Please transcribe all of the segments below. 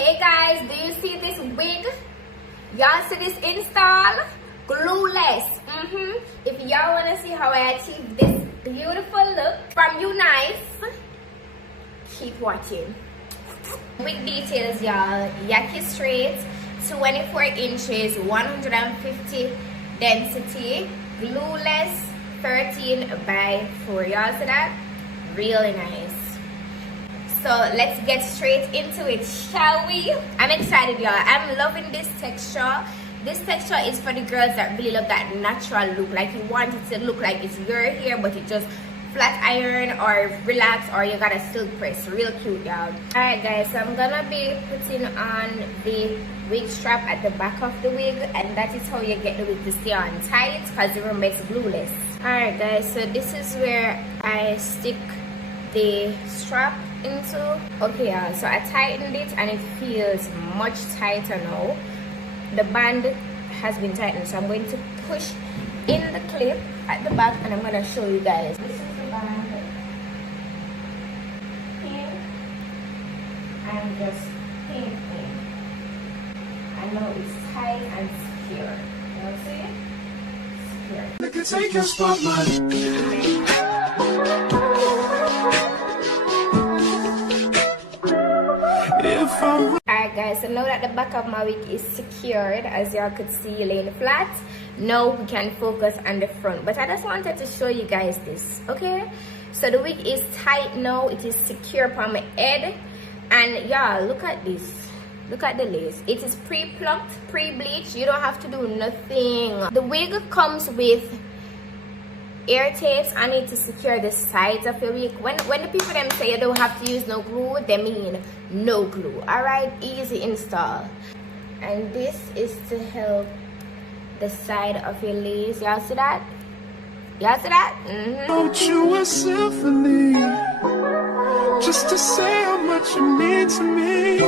Hey guys, do you see this wig? Y'all see this install? Glueless. If y'all want to see how I achieved this beautiful look from UNice, keep watching. Wig details, y'all. Yaki straight, 24 inches, 150 density, glueless, 13 by 4. Y'all see that? Really nice. So let's get straight into it, shall we? I'm excited, y'all. I'm loving this texture. This texture is for the girls that really love that natural look. Like you want it to look like it's your hair, but it just flat iron or relax, or you got a silk press. Real cute, y'all. Alright guys, so I'm gonna be putting on the wig strap at the back of the wig, and that is how you get the wig to stay on tight, because remember it's glueless. Alright guys, so this is where I stick the strap into. Okay, y'all, so I tightened it and it feels much tighter now. The band has been tightened, so I'm going to push in the clip at the back and I'm going to show you guys. This is the band in and just pin in. I know it's tight and secure. You see it? Secure. I can take your spotlight. Alright guys, so now that the back of my wig is secured, as y'all could see laying flat, now we can focus on the front. But I just wanted to show you guys this, okay? So the wig is tight now, it is secure from my head, and y'all look at this. Look at the lace. It is pre-plucked, pre-bleached. You don't have to do nothing. The wig comes with air tapes on it to secure the sides of your wig. When the people them say you don't have to use no glue, they mean no glue. Alright, easy install. And this is to help the side of your lace. Y'all see that? Y'all see that? Wrote you a symphony just to say how much you mean to me.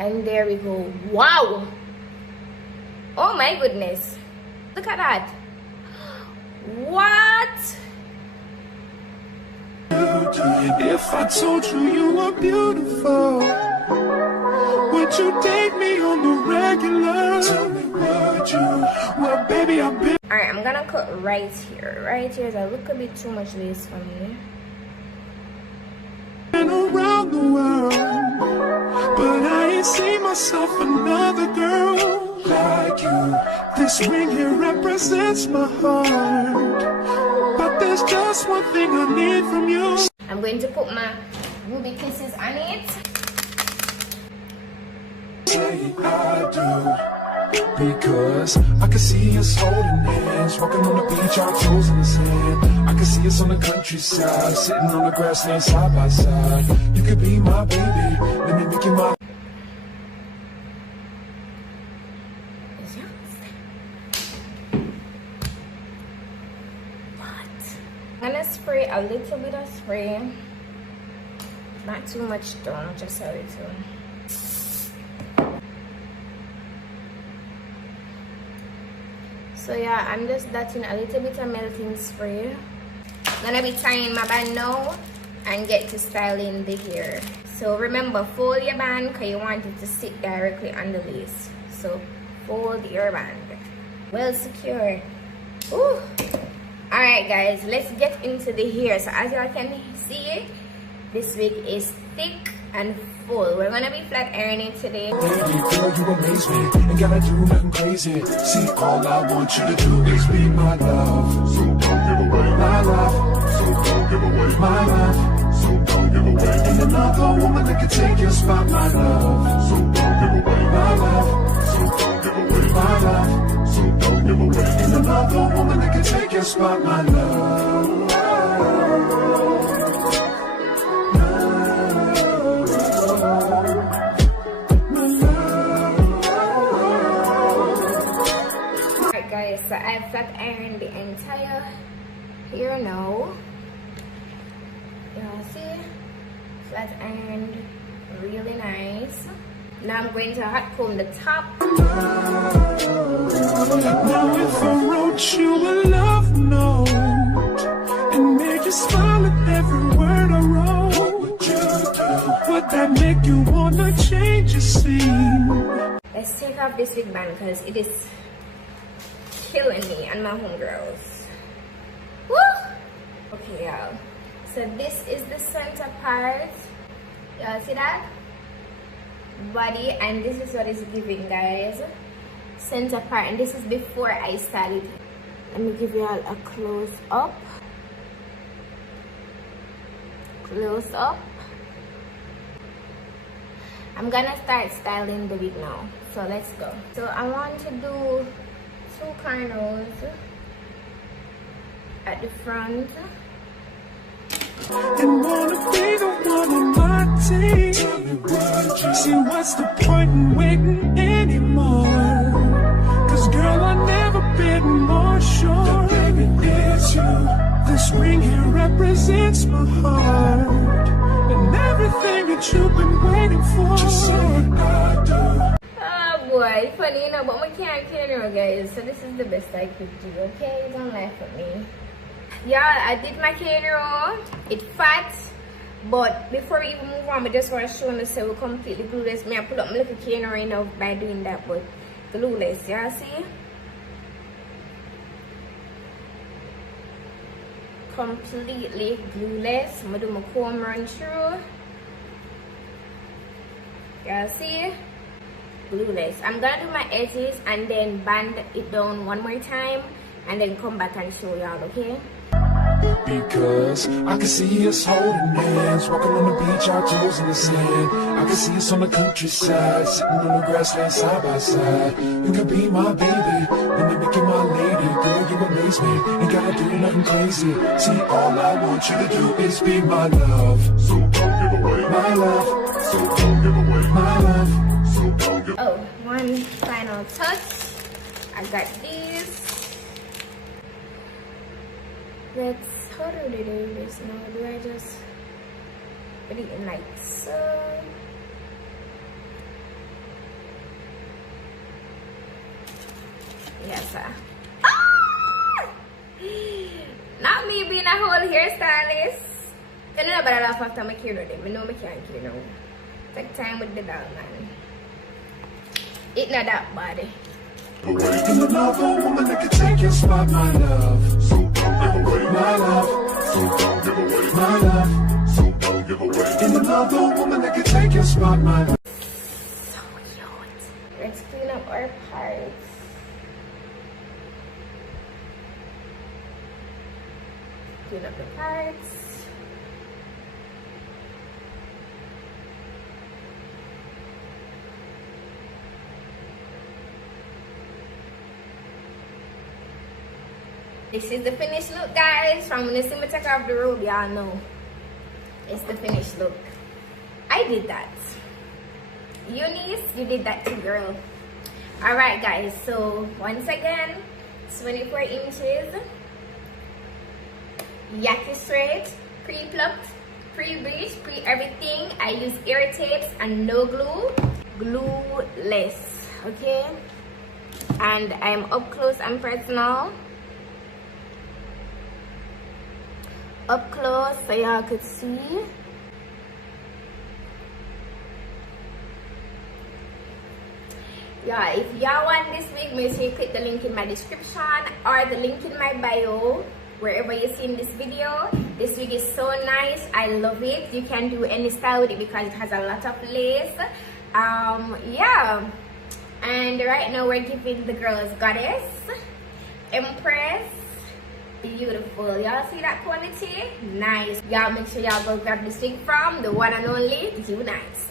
And there we go. Wow! Oh my goodness. Look at that. What? If I told you you were beautiful, would you date me on the regular? Tell me, would you? Well, baby, I've been. Alright, I'm gonna cut right here. Right here is a little bit too much lace for me. And around the world, but I ain't seen myself another girl like you. This ring here represents my heart, but there's just one thing I need from you. I'm going to put my ruby kisses on it. Say I do, because I can see us holding hands, walking on the beach, our toes in the sand. I can see us on the countryside, sitting on the grassland side by side. You could be my baby, let me make you my. I'm gonna spray a little bit of spray, not too much though, just a little. So yeah, I'm just dotting a little bit of melting spray. I'm gonna be tying my band now and get to styling the hair. So remember, fold your band because you want it to sit directly on the lace. So fold your band. Well secured. Ooh. Alright guys, let's get into the hair. So as y'all can see, this wig is thick and full. We're gonna be flat ironing today. Baby girl, you amaze me. Ain't gotta do nothing crazy. See, all I want you to do is be my love. So don't give away my love. So don't give away my love. So don't give away. And another woman that can take your spot, my love. So don't give away my love. So don't give away my love. So don't give away. And another woman that can take your spot, my love. Alright guys, so I've flat ironed the entire hair now. Y'all see? Flat ironed, really nice. Now I'm going to hot comb the top. Now if I wrote you a love note and made you smile at every word I wrote, what would you do? Would that make you wanna change your scene. Let's take off this wig band because it is killing me and my homegirls. Woo! Okay, y'all. So this is the center part. Y'all see that? Body, and this is what it's giving, guys. Center part, and this is before I style it. Let me give y'all a close up. Close up. I'm gonna start styling the wig now, so let's go. So I want to do 2 corners at the front. And wanna be the one on my team. See, what's the point in waiting anymore? Cause girl, I've never been more sure. Baby, it's you. This ring here represents my heart. And everything that you've been waiting for. Just say what I do. Oh boy, funny enough, but we can't kill her, guys. So this is the best I could do, okay? Don't laugh at me. Y'all, I did my camera. It's fat. But before we even move on, I just want to show you so we're completely glueless. I pull up my little camera right now by doing that, but glueless, y'all see? Completely glueless. I'm gonna do my comb run through. Y'all see? Glueless. I'm gonna do my edges and then band it down one more time and then come back and show y'all, okay? Because I can see us holding hands, walking on the beach, our toes in the sand. I can see us on the countryside, sitting on the grassland side by side. You could be my baby, when you make you my lady. Girl, you amaze me, ain't gotta do nothing crazy. See, all I want you to do is be my love. So don't give away my love. So don't give away my love. So don't give. Oh, one final touch. I got these. How do they do this now? Do I just put it in like so? Yes, sir. Ah! Not me being a whole hairstylist. You know, but I laugh after my cure them. I know I can't cure now. Take time with the dog, man. It's not that bad. In another woman that can take your spot, my love. So don't give away my love. So don't give away my love. So don't give away. In another woman that can take your spot, my love. So cute. Let's clean up our parts. Clean up the parts. This is the finished look, guys. From when you see me take off the robe, y'all know it's the finished look. I did that. UNice, you did that too, girl. Alright, guys. So once again, 24 inches, yaki straight, pre-plucked, pre-bleached, pre-everything. I use ear tapes and no glue, glueless. Okay, and I'm up close and personal. Up close so y'all could see. Yeah, if y'all want this wig, make sure you click the link in my description or the link in my bio, wherever you're seeing this video. This wig is so nice. I love it. You can do any style with it because it has a lot of lace. Yeah, and right now we're giving the girls Goddess, Empress, beautiful. Y'all see that quality? Nice. Y'all make sure y'all go grab this wig from the one and only UNice.